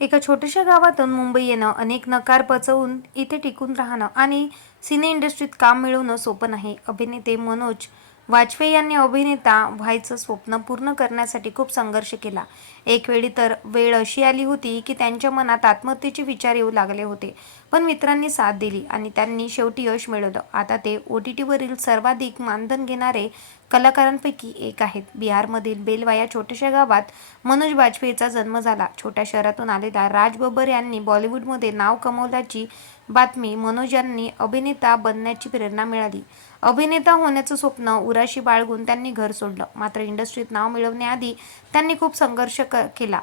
एका छोट्याशा गावातून मुंबई येणं, अनेक नकार पचवून इथे टिकून राहणं आणि सिने इंडस्ट्रीत काम मिळवणं सोपं नाही. अभिनेते मनोज वाजपेयी यांनी अभिनेता व्हायचं स्वप्न पूर्ण करण्यासाठी खूप संघर्ष केला. एक वेळी तर वेळ अशी आली होती की त्यांच्या मनात आत्महत्येचे विचार येऊ लागले होते. पण मित्रांनी साथ दिली आणि त्यांनी शेवटी यश मिळवलं. आता ते OTTवरील सर्वाधिक मानधन घेणारे कलाकारांपैकी एक आहेत. बिहारमधील बेलवा या छोट्याशा गावात मनोज वाजपेयीचा जन्म झाला. छोट्या शहरातून आलेला राज बब्बर यांनी बॉलिवूडमध्ये नाव कमावल्याची बातमी मनोज यांनी अभिनेता बनण्याची प्रेरणा मिळाली. अभिनेता होण्याचं स्वप्न उराशी बाळगून त्यांनी घर सोडलं. मात्र इंडस्ट्रीत नाव मिळवण्याआधी त्यांनी खूप संघर्ष केला.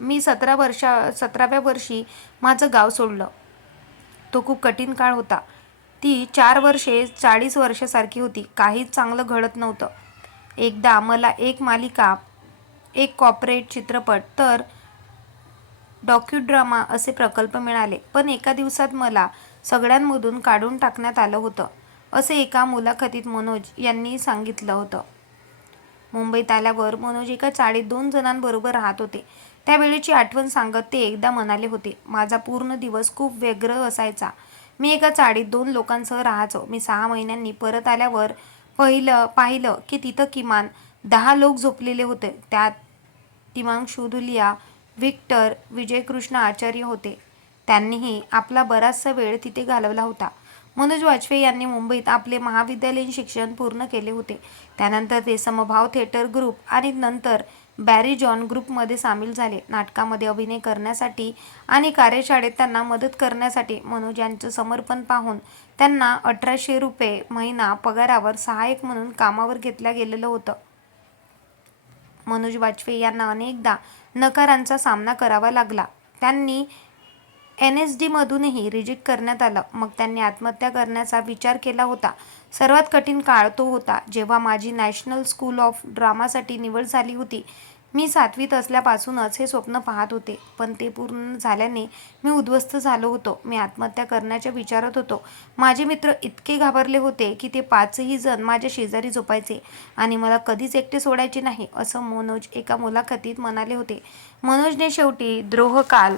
मी 17व्या वर्षी माझं गाव सोडलं. तो खूप कठीण काळ होता. ती 4 वर्षे 40 वर्षासारखी होती. काहीच चांगलं घडत नव्हतं. एकदा मला एक मालिका, एक कॉर्पोरेट चित्रपट तर डॉक्युड्रामा असे प्रकल्प मिळाले. पण एका दिवसात मला सगळ्यांमधून काढून टाकण्यात आलं होतं, असे एका मुलाखतीत मनोज यांनी सांगितलं होतं. मुंबईत आल्यावर मनोज एका चाळीत 2 जणांबरोबर राहत होते. त्यावेळेची आठवण सांगत ते एकदा म्हणाले होते, माझा पूर्ण दिवस खूप व्यग्र असायचा. मी एका चाळीत 2 लोकांसह राहायचो. मी 6 महिन्यांनी परत आल्यावर पाहिलं की तिथं किमान 10 लोक झोपलेले होते. त्यात तिमांशू धुलिया, व्हिक्टर, विजयकृष्ण आचार्य होते. त्यांनीही आपला बराचसा वेळ तिथे घालवला होता. मनोज वाजपेयी यांनी मुंबईत आपले महाविद्यालयीन शिक्षण पूर्ण केले होते. त्यानंतर ते समभाव थिएटर ग्रुप आणि नंतर बॅरी जॉन ग्रुपमध्ये सामील झाले. नाटकामध्ये अभिनय करण्यासाठी आणि कार्यशाळेत त्यांना मदत करण्यासाठी मनोज यांचं समर्पण पाहून त्यांना 1800 रुपये महिना पगारावर सहाय्यक म्हणून कामावर घेतलं गेलेलं होतं. मनोज वाजपेयी यांना अनेकदा नकारांचा सामना करावा लागला. त्यांनी NSDमधूनही रिजेक्ट करण्यात आलं. मग त्यांनी आत्महत्या करण्याचा विचार केला होता. सर्वात कठीण काळ तो होता जेव्हा माझी नॅशनल स्कूल ऑफ ड्रामासाठी निवड झाली होती. मी 7वीत असल्यापासूनच हे स्वप्न पाहत होते, पण ते पूर्ण झाल्याने मी उद्ध्वस्त झालो होतो. मी आत्महत्या करण्याच्या विचारात होतो. माझे मित्र इतके घाबरले होते की ते 5ही जण माझ्या शेजारी झोपायचे आणि मला कधीच एकटे सोडायचे नाही, असं मनोज एका मुलाखतीत म्हणाले होते. मनोजने शेवटी द्रोहकाल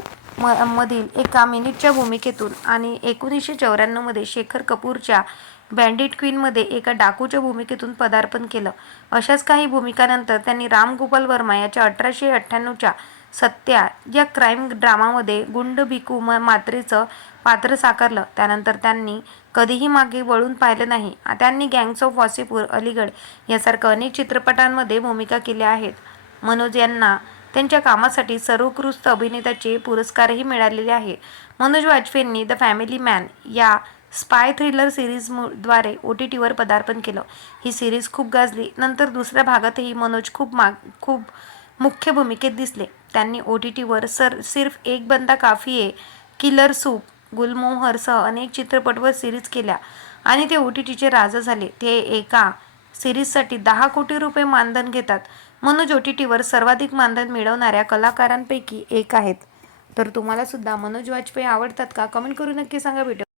मधील एका मिनिटच्या भूमिकेतून आणि 1994 मध्ये शेखर कपूरच्या बँडिट क्वीनमध्ये एका डाकूच्या भूमिकेतून पदार्पण केलं. अशाच काही भूमिकांनंतर त्यांनी राम गोपाल वर्मा याच्या 1898च्या सत्या या क्राईम ड्रामामध्ये गुंड भिकू म्हात्रेचं पात्र साकारलं. त्यानंतर त्यांनी कधीही मागे वळून पाहिलं नाही. त्यांनी गँग्स ऑफ वासेपूर, अलीगढ यासारख्या अनेक चित्रपटांमध्ये भूमिका केल्या आहेत. मनोज यांना त्यांच्या कामासाठी सर्वोत्कृष्ट अभिनेत्याचे पुरस्कारही मिळालेले आहे. मनोज वाजपेयींनी द फॅमिली मॅन या स्पाय थ्रिलर सिरीजद्वारे OTTवर पदार्पण केलं. ही सिरीज खूप गाजली. नंतर दुसऱ्या भागातही मनोज खूप मुख्य भूमिकेत दिसले. त्यांनी OTTवर सिर्फ एक बंदा काफी है, किलर सूप, गुलमोहरसह अनेक चित्रपट व सिरीज केल्या आणि ते OTTचे राजा झाले. ते एका सिरीजसाठी 10 कोटी रुपये मानधन घेतात. मनोज OTTवर सर्वाधिक मानधन मिळवणाऱ्या कलाकारांपैकी एक आहेत. तर तुम्हाला सुद्धा मनोज वाजपेयी आवडतात का? कमेंट करून नक्की सांगा. भेटू.